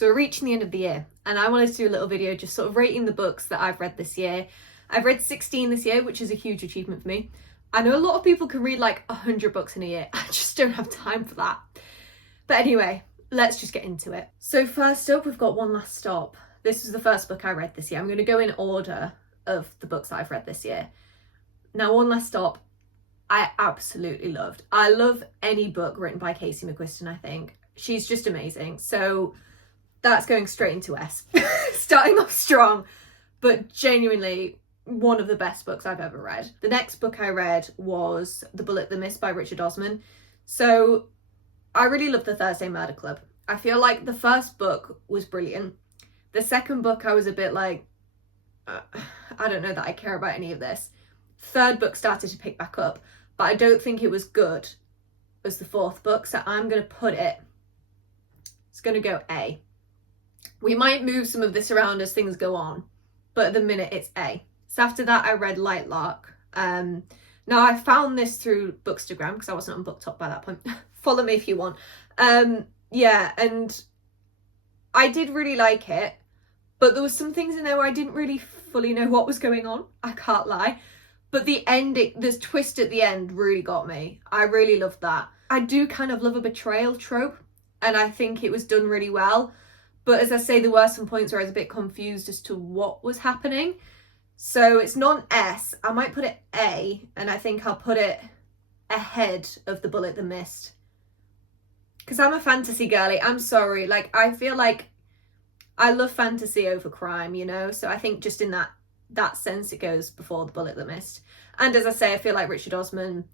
So we're reaching the end of the year, and I wanted to do a little video just sort of rating the books that I've read this year. I've read 16 this year, which is a huge achievement for me. I know a lot of people can read like 100 books in a year. I just don't have time for that. But anyway, let's just get into it. So first up, we've got One Last Stop. This is the first book I read this year. I'm going to go in order of the books that I've read this year. Now, One Last Stop, I absolutely loved. I love any book written by Casey McQuiston, I think. She's just amazing. So that's going straight into S. Starting off strong, but genuinely one of the best books I've ever read. The next book I read was The Bullet That Missed by Richard Osman. So I really love The Thursday Murder Club. I feel like the first book was brilliant. The second book I was a bit like, I don't know that I care about any of this. Third book started to pick back up, but I don't think it was good as the fourth book, so I'm going to put it, it's going to go A. We might move some of this around as things go on, but at the minute it's A. So after that I read Light Lark. Now I found this through Bookstagram because I wasn't on BookTok by that point. Follow me if you want. Yeah, and I did really like it, but there was some things in there where I didn't really fully know what was going on. I can't lie. But the ending, this twist at the end really got me. I really loved that. I do kind of love a betrayal trope, and I think it was done really well. But as I say, there were some points where I was a bit confused as to what was happening. So it's not an S. I might put it A, and I think I'll put it ahead of The Bullet That Missed. Because I'm a fantasy girly. I'm sorry. Like, I feel like I love fantasy over crime, you know? So I think just in that sense, it goes before The Bullet That Missed. And as I say, I feel like Richard Osman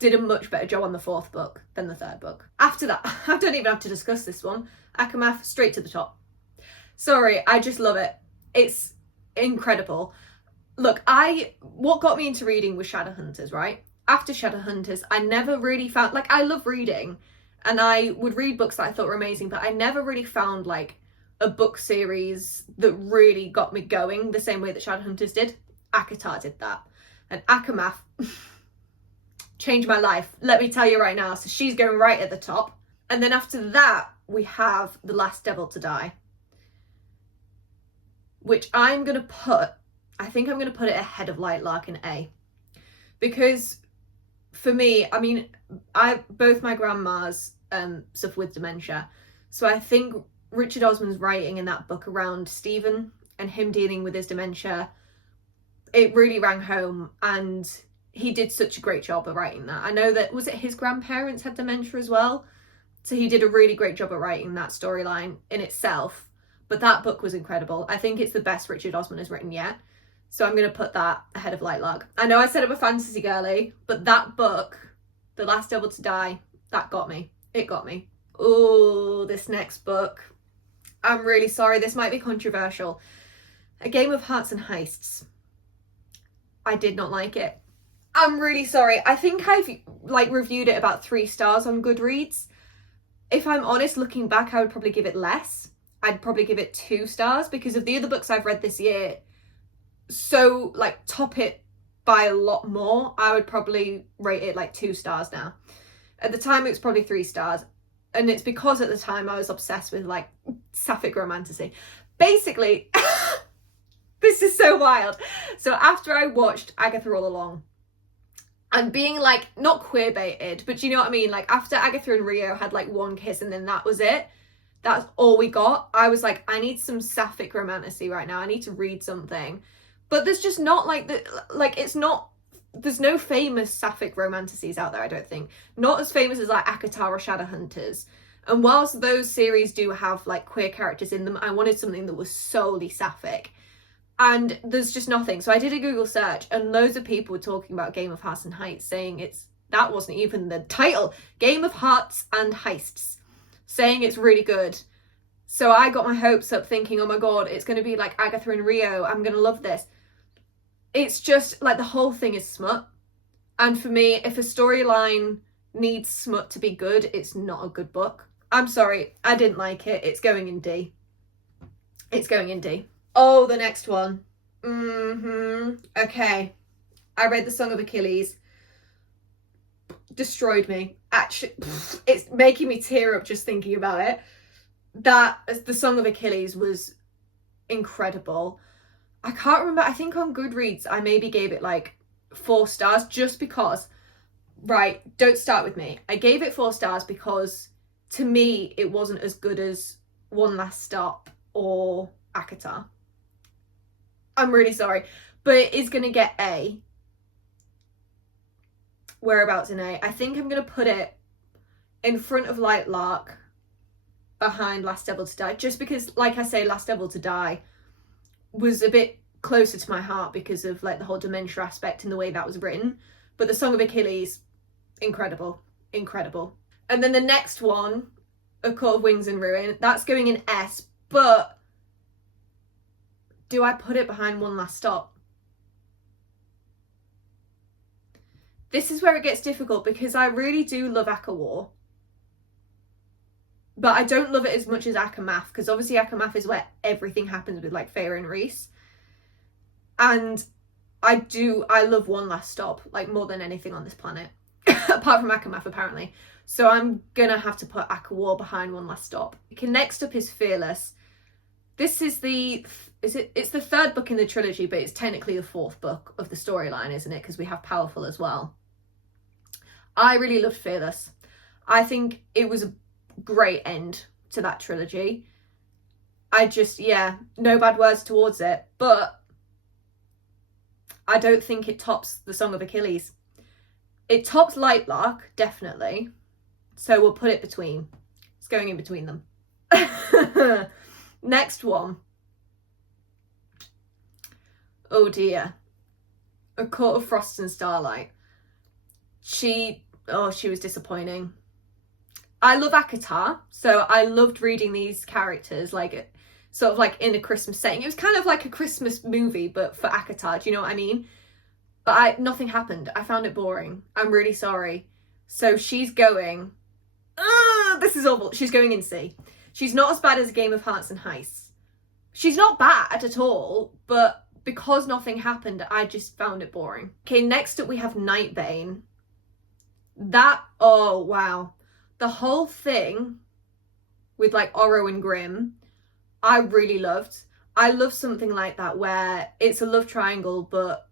did a much better job on the fourth book than the third book. After that, I don't even have to discuss this one. ACOMAF, straight to the top. Sorry, I just love it. It's incredible. Look, what got me into reading was Shadowhunters, right? After Shadowhunters, I never really found, like, I love reading, and I would read books that I thought were amazing, but I never really found, like, a book series that really got me going the same way that Shadowhunters did. ACOTAR did that. And ACOMAF changed my life, let me tell you right now. So she's going right at the top. And then after that, we have The Last Devil to Die, which I'm going to put, I think I'm going to put it ahead of Light Lark in A. Because for me, I mean, both my grandmas suffer with dementia. So I think Richard Osman's writing in that book around Stephen and him dealing with his dementia, it really rang home, and he did such a great job of writing that. I know that, was it his grandparents had dementia as well? So he did a really great job of writing that storyline in itself. But that book was incredible. I think it's the best Richard Osman has written yet. So I'm going to put that ahead of Light Lark. I know I said I'm a fantasy girly, but that book, The Last Devil to Die, that got me. It got me. Oh, this next book. I'm really sorry, this might be controversial. A Game of Hearts and Heists. I did not like it. I'm really sorry. I think I've reviewed it about 3 stars on Goodreads. If I'm honest, looking back, I would probably give it less. I'd probably give it 2 stars because of the other books I've read this year. So, top it by a lot more. I would probably rate it 2 stars now. At the time, it was probably 3 stars. And it's because at the time I was obsessed with sapphic romantasy. Basically, this is so wild. So after I watched Agatha All Along, and being not queer baited, but you know what I mean? After Agatha and Rio had one kiss and then that was it. That's all we got. I was like, I need some sapphic romantasy right now. I need to read something. But there's just not it's not, there's no famous sapphic romantasies out there, I don't think. Not as famous as ACOTAR or Shadowhunters. And whilst those series do have queer characters in them, I wanted something that was solely sapphic. And there's just nothing. So I did a Google search and loads of people were talking about Game of Hearts and Heists, saying that wasn't even the title. Game of Hearts and Heists. Saying it's really good. So I got my hopes up thinking, oh my god, it's going to be like Agatha and Rio. I'm going to love this. It's just the whole thing is smut. And for me, if a storyline needs smut to be good, it's not a good book. I'm sorry, I didn't like it. It's going in D. It's going in D. Oh, the next one. Okay. I read The Song of Achilles. Destroyed me. Actually, it's making me tear up just thinking about it. that The Song of Achilles was incredible. I can't remember, I think on Goodreads I maybe gave it like 4 stars just because, right, don't start with me. I gave it 4 stars because to me it wasn't as good as One Last Stop or ACOTAR. I'm really sorry, but it is going to get A. Whereabouts in A? I think I'm going to put it in front of Light Lark, behind Last Devil to Die, just because, like I say, Last Devil to Die was a bit closer to my heart because of like the whole dementia aspect and the way that was written. But The Song of Achilles, incredible, incredible. And then the next one, A Court of Wings and Ruin, that's going in S, but do I put it behind One Last Stop? This is where it gets difficult because I really do love ACOWAR. But I don't love it as much as ACOMAF, because obviously ACOMAF is where everything happens with like Feyre and Rhys. And I love One Last Stop, like more than anything on this planet. Apart from ACOMAF, apparently. So I'm gonna have to put ACOWAR behind One Last Stop. Okay, next up is Fearless. This is it's the 3rd book in the trilogy, but it's technically the 4th book of the storyline, isn't it? Because we have Powerful as well. I really loved Fearless. I think it was a great end to that trilogy. No bad words towards it, but I don't think it tops The Song of Achilles. It tops Light Lark, definitely. So we'll put it between. It's going in between them. Next one. Oh dear. A Court of Frost and Starlight. She was disappointing. I love ACOTAR, so I loved reading these characters, like, sort of like in a Christmas setting. It was kind of like a Christmas movie, but for ACOTAR, do you know what I mean? But nothing happened. I found it boring. I'm really sorry. So she's going, this is awful. She's going in C. She's not as bad as Game of Hearts and Heists. She's not bad at all, but because nothing happened, I just found it boring. Okay, next up we have Nightbane. Oh wow. The whole thing with like Oro and Grimm, I really loved. I love something like that where it's a love triangle, but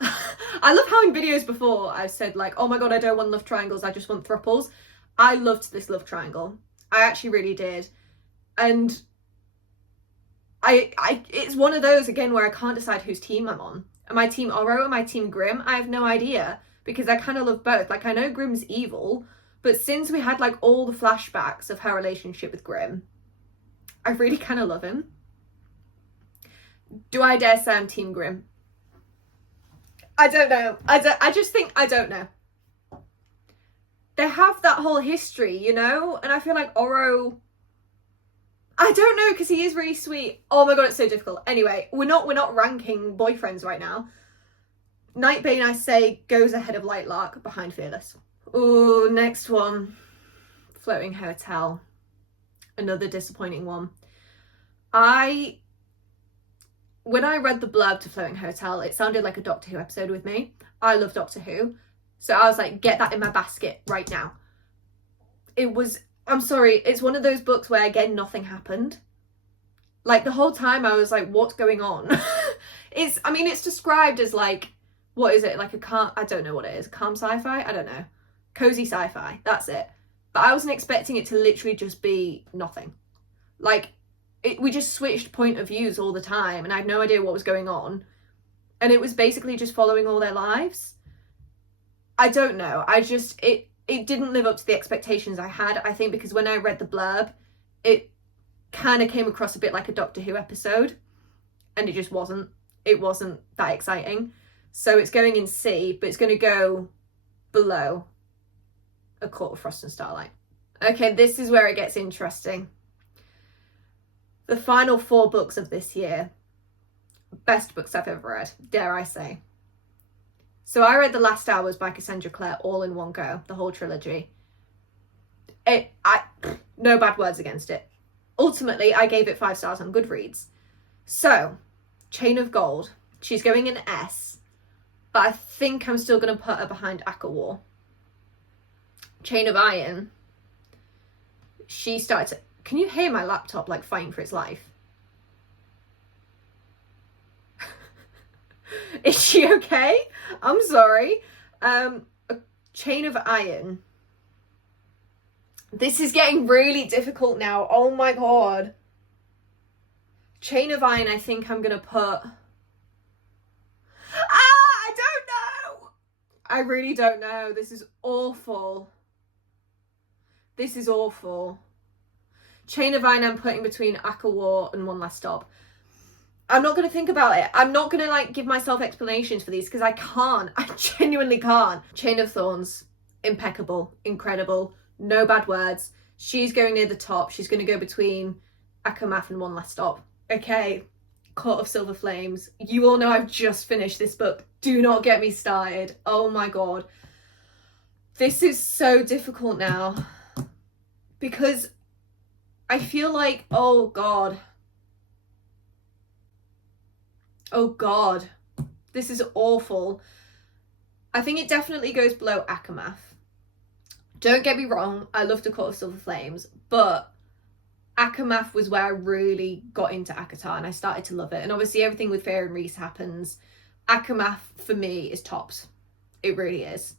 I love how in videos before I've said like, oh my god, I don't want love triangles, I just want thruples. I loved this love triangle. I actually really did. And it's one of those again where I can't decide whose team I'm on. Am I team Oro? Am I team Grimm? I have no idea, because I kind of love both. Like, I know Grimm's evil, but since we had like all the flashbacks of her relationship with Grimm, I really kind of love him. Do I dare say I'm team Grimm? I don't know. I just think I don't know. They have that whole history, you know? And I feel like Oro, I don't know, because he is really sweet. Oh my god, it's so difficult. Anyway, we're not ranking boyfriends right now. Nightbane, I say, goes ahead of Light Lark, behind Fearless. Oh, next one. Floating Hotel. Another disappointing one. When I read the blurb to Floating Hotel, it sounded like a Doctor Who episode with me. I love Doctor Who. So I was like, get that in my basket right now. I'm sorry, it's one of those books where, again, nothing happened. Like, the whole time I was like, what's going on? It's described as like, what is it? Like I don't know what it is. Calm sci-fi? I don't know. Cozy sci-fi. That's it. But I wasn't expecting it to literally just be nothing. Like, we just switched point of views all the time and I had no idea what was going on. And it was basically just following all their lives. I don't know. It didn't live up to the expectations I had, I think, because when I read the blurb, it kind of came across a bit like a Doctor Who episode. And it just wasn't. It wasn't that exciting. So it's going in C, but it's going to go below A Court of Frost and Starlight. Okay, this is where it gets interesting. The final 4 books of this year. Best books I've ever read, dare I say. So I read The Last Hours by Cassandra Clare all in one go, the whole trilogy. No bad words against it. Ultimately, I gave it 5 stars on Goodreads. So, Chain of Gold. She's going in S, but I think I'm still going to put her behind ACOWAR. Chain of Iron. She started Can you hear my laptop like fighting for its life? Is she okay? I'm sorry. A Chain of Iron. This is getting really difficult now. Oh my god. Chain of Iron, I think I'm gonna put... I don't know. I really don't know. This is awful. This is awful. Chain of Iron I'm putting between Aka War and One Last Stop. I'm not going to think about it. I'm not going to like give myself explanations for these because I can't. I genuinely can't. Chain of Thorns, impeccable, incredible, no bad words. She's going near the top. She's going to go between ACOMAF and One Last Stop. Okay, Court of Silver Flames. You all know I've just finished this book. Do not get me started. Oh my god. This is so difficult now because I feel like, oh god. Oh god, this is awful. I think it definitely goes below ACOMAF. Don't get me wrong, I love the Court of Silver Flames, but ACOMAF was where I really got into ACOTAR and I started to love it. And obviously everything with Fair and Reese happens. ACOMAF for me is tops. It really is.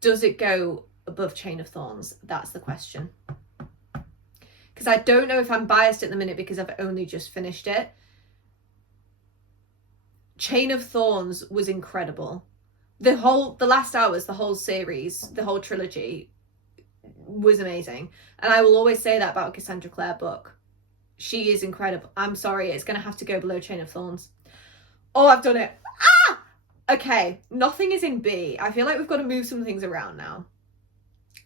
Does it go above Chain of Thorns? That's the question. Because I don't know if I'm biased at the minute because I've only just finished it. Chain of Thorns was incredible. The last hours, the whole series, the whole trilogy was amazing. And I will always say that about a Cassandra Clare book. She is incredible. I'm sorry, it's going to have to go below Chain of Thorns. Oh, I've done it. Ah! Okay, nothing is in B. I feel like we've got to move some things around now.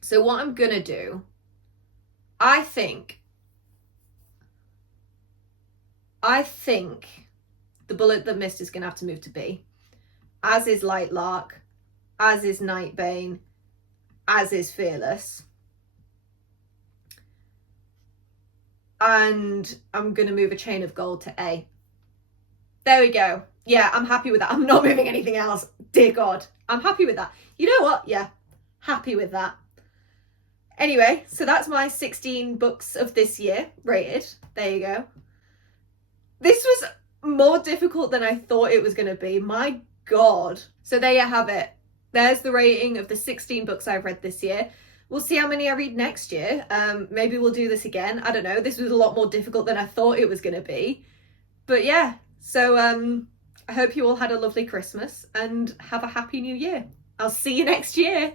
So what I'm going to do, I think The Bullet That Missed is going to have to move to B. As is Light Lark. As is Nightbane. As is Fearless. And I'm going to move A Chain of Gold to A. There we go. Yeah, I'm happy with that. I'm not moving anything else. Dear God. I'm happy with that. You know what? Yeah, happy with that. Anyway, so that's my 16 books of this year rated. There you go. This was more difficult than I thought it was going to be. My God. So there you have it. There's the rating of the 16 books I've read this year. We'll see how many I read next year. Maybe we'll do this again. I don't know. This was a lot more difficult than I thought it was going to be. But yeah, so I hope you all had a lovely Christmas and have a happy new year. I'll see you next year.